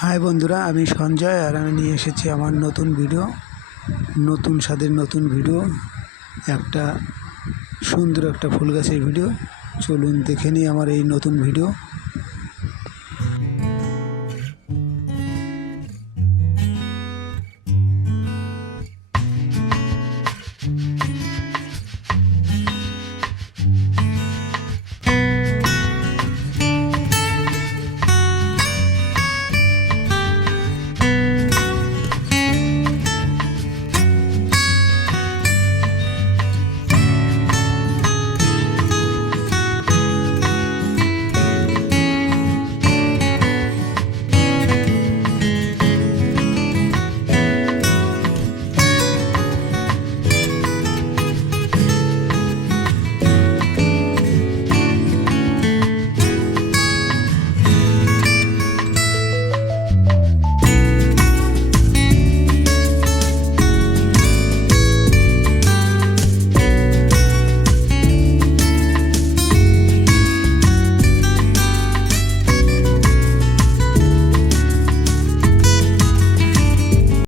High বন্ধুরা, আমি সঞ্জয় আর আমি নিয়ে এসেছি আমার নতুন ভিডিও, নতুন স্বাদের নতুন ভিডিও, একটা সুন্দর একটা ফুল গাছের ভিডিও। চলুন দেখে নিই আমার এই নতুন ভিডিও।